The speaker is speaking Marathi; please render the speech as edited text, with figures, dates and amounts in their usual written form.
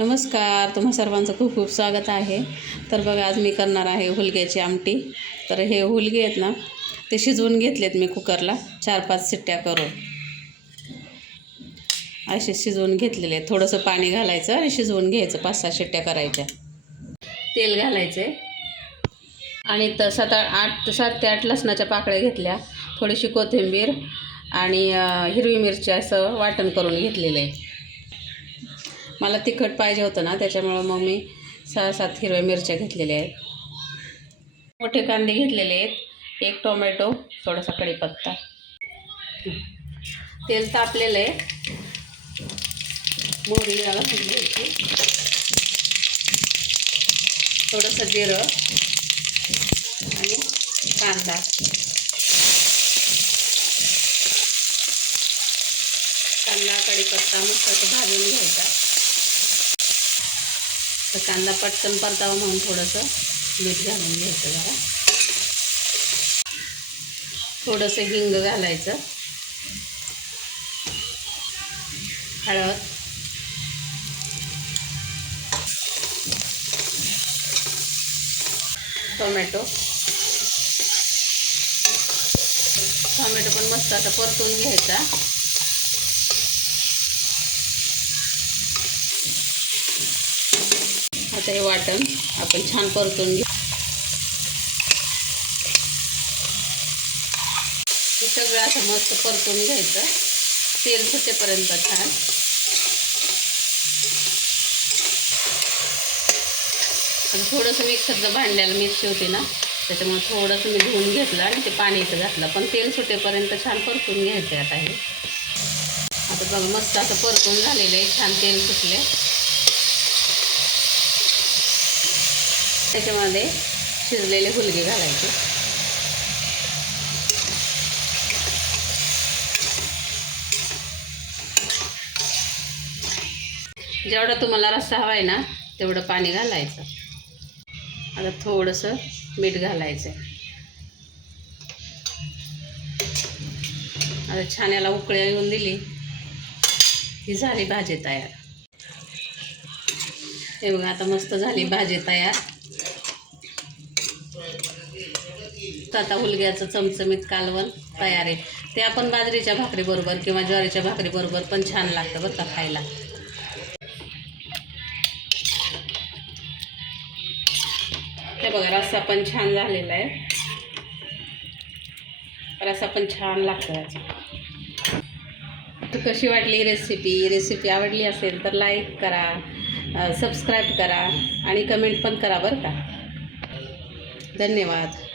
नमस्कार, तुम्हा सर्वांचं खूप खूप स्वागत आहे. तर बघा, आज मी करणार आहे हुलग्याची आमटी. तर हे हुलगे आहेत ना, ते शिजवून घेतलेत मी कुकरला 4-5 शिट्ट्या करून. असे शिजवून घेतलेले आहेत. थोडंसं पाणी घालायचं आणि शिजवून घ्यायचं, 5-6 शिट्ट्या करायच्या. तेल घालायचे आणि 7 ते 8 लसणाच्या पाकळ्या घेतल्या, थोडीशी कोथिंबीर आणि हिरवी मिरची असं वाटण करून घेतलेलं आहे. मला तिखट पाहिजे होतं ना, त्याच्यामुळं मग मी 6-7 हिरव्या मिरच्या घेतलेल्या आहेत. मोठे कांदे घेतलेले आहेत, 1 टोमॅटो, थोडासा कढीपत्ता. तेल तापलेलं आहे. मोहरी घालून घ्यायची, थोडंसं जिरं आणि कांदा. कांदा कढीपत्ता मस्त भाजून घ्यायचा. तर कांदा पटकन परतावा म्हणून थोडंसं मीठ घालून घ्यायचं. जरा थोडंसं हिंग घालायचं, हळद, टोमॅटो पण मस्त असं परतून घ्यायचा. आता हे वाटण आपण छान परतून घेऊ. हे सगळं असं मस्त परतून घ्यायचं, तेल सुटेपर्यंत छान. थोडंसं मिक्सरचं भांड्याला मिरची होती ना, त्याच्यामुळे थोडंसं मी धुवून घेतलं आणि ते पाणीचं घातलं, पण तेल सुटेपर्यंत छान परतून घ्यायचं आहे. आता बघा, मस्त असं परतून झालेलं आहे, छान तेल सुटले. त्याच्यामध्ये शिजलेले हुलगे घालायचे. जेवढा तुम्हाला रस्सा हवा आहे ना, तेवढं पाणी घालायचं. आता थोडंसं मीठ घालायचं. आता छान याला उकळी येऊन दिली की झाली भाजी तयार. हे बघा, आता मस्त झाली भाजी तयार. आता हुलग्याचं चमचमीत कालवण तयार आहे. ते आपण बाजरीच्या भाकरीबरोबर किंवा ज्वारीच्या भाकरीबरोबर पण छान लागतं बरं का खायला. हे बघा, रस्सा पण छान झालेला आहे. रस्सा पण छान लागतो याचा. तर कशी वाटली रेसिपी आवडली असेल तर लाईक करा, सबस्क्राईब करा आणि कमेंट पण करा बरं का. धन्यवाद.